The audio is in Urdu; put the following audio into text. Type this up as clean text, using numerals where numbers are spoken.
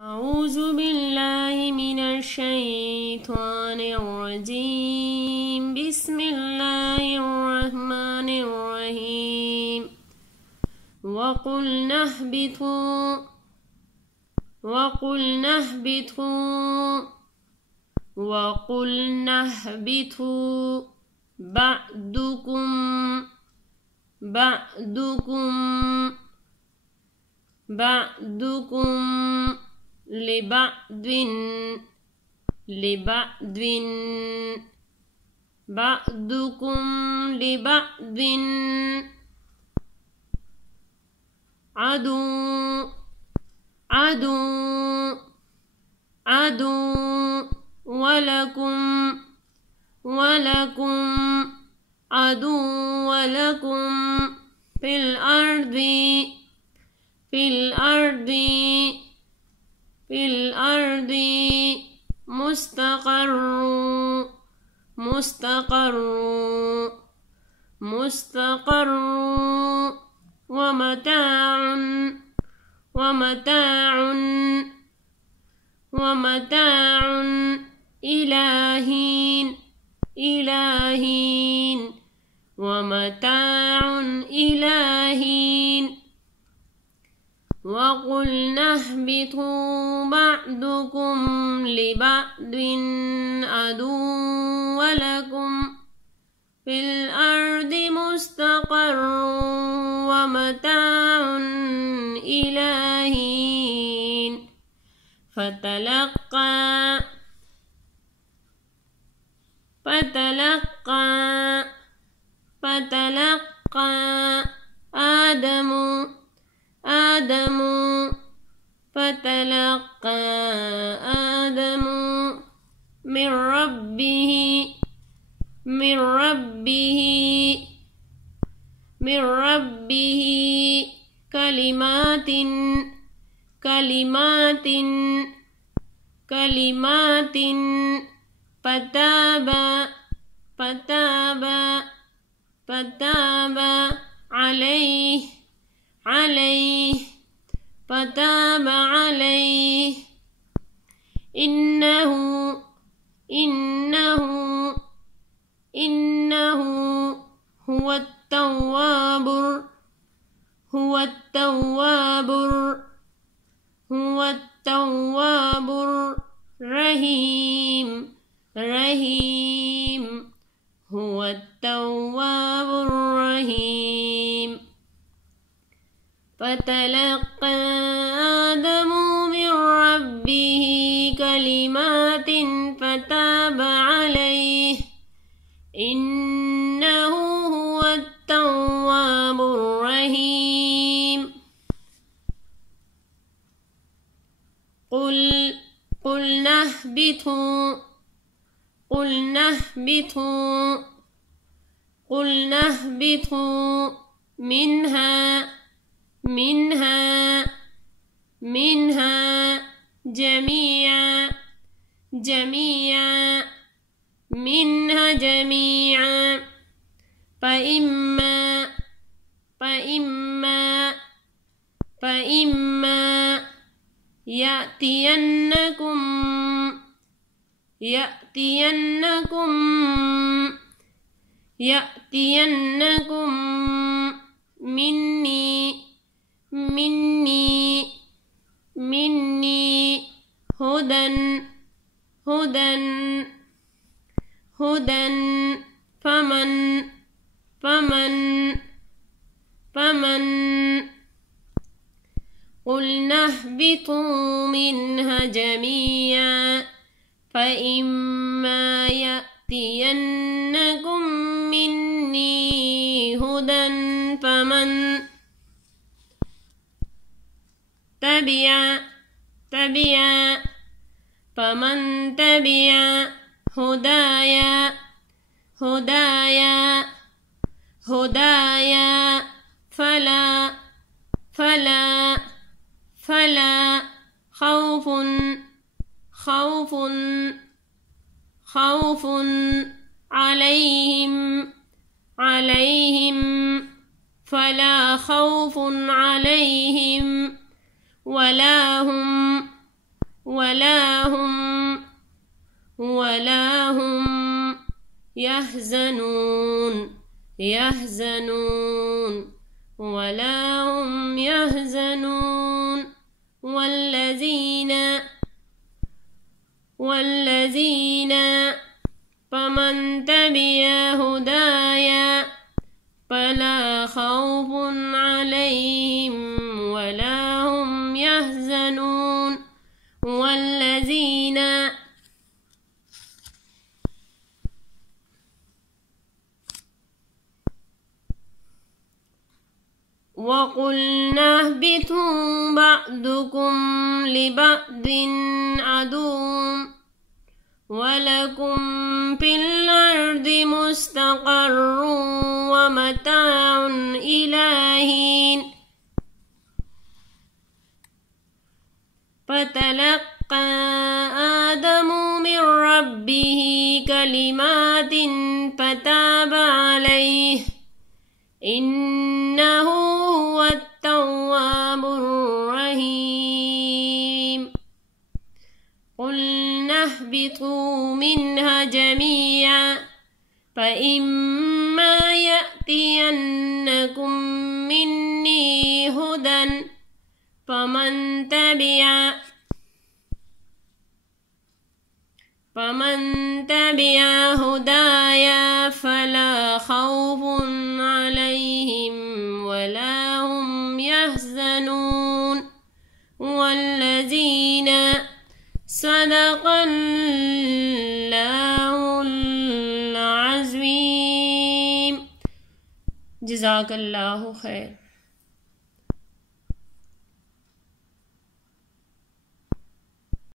أعوذ بالله من الشيطان الرجيم بسم الله الرحمن الرحيم وقلنا اهبطوا بعضكم لبعض عدو ولكم في الأرض مستقر ومتاع إلى حين وقلنا اهبطوا بعضكم لبعض عدو ولكم في الأرض مستقر ومتاع إلى حين فتلقى آدم من ربه كلمات فتاب عليه إنه هو التواب الرحيم هو التواب الرحيم فتلقى آدم من ربه كلمات فتاب عليه إنه هو التواب الرحيم قلنا اهبطوا منها جميعا فإما يأتينكم مني هدى فمن قلنا اهبطوا منها جميعا فإما يأتينكم مني هدى فمن تبع هدايا فلا خوف عليهم ولا هم ولا هم يحزنون ولا هم يحزنون والذين فمن تبع هدايا فلا خوف عليهم ولا هم يحزنون وقلنا اهبطوا بعضكم لبعض عدو ولكم في الأرض مستقر ومتاع إلى حين فتلقى آدم من ربه كلمات فتاب عليه إنه هو التواب الرحيم قلنا اهبطوا منها جميعا فإما يأتينكم مني هدى فمن تبع هدايا فلا خوف عليهم ولا هم يحزنون والذين صدق الله العظيم. جزاک اللہ خیر.